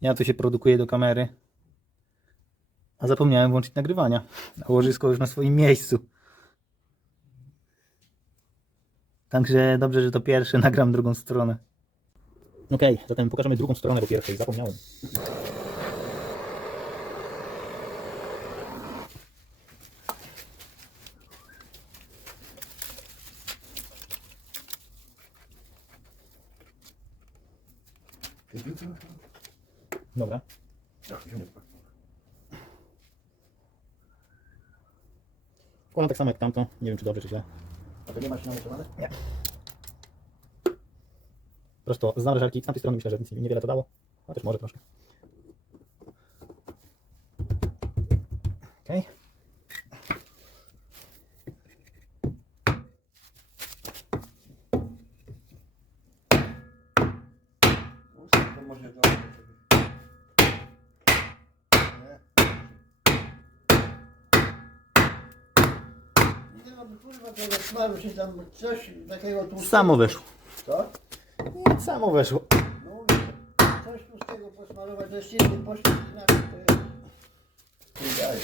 Ja tu się produkuję do kamery. A zapomniałem włączyć nagrywania. A łożysko już na swoim miejscu. Także dobrze, że to pierwsze, nagram drugą stronę. Okej, zatem pokażemy drugą stronę, bo pierwszej zapomniałem. Dobra. Wkładam tak samo jak tamto. Nie wiem, czy dobrze, czy źle. A to nie masz namocowane? Prosto z zamrażarki. Z tamtej strony myślę, że nic niewiele to dało. A też może troszkę. Okej. To może to... Nie mam kurwa tego smaru, czy tam coś takiego tłustego. Samo weszło. Co? Nic samo weszło. No mówię, coś tłustego posmarować, to silny poślizg inaczej to jest. Nie daje.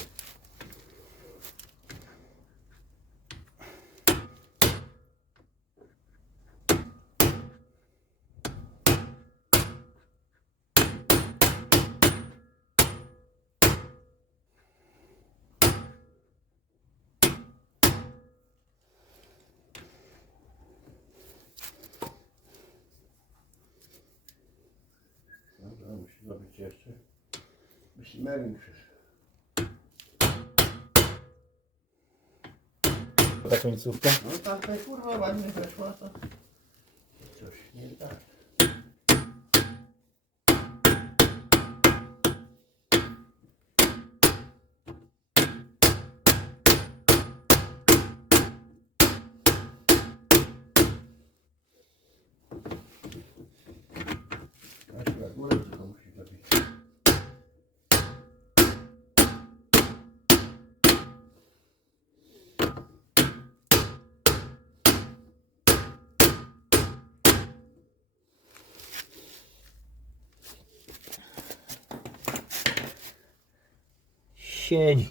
Dobra, musi zrobić jeszcze. Myślimerin przyszedł. Ta końcówka. No to kurwa ładnie weszła to. Coś nie tak. Siedzi.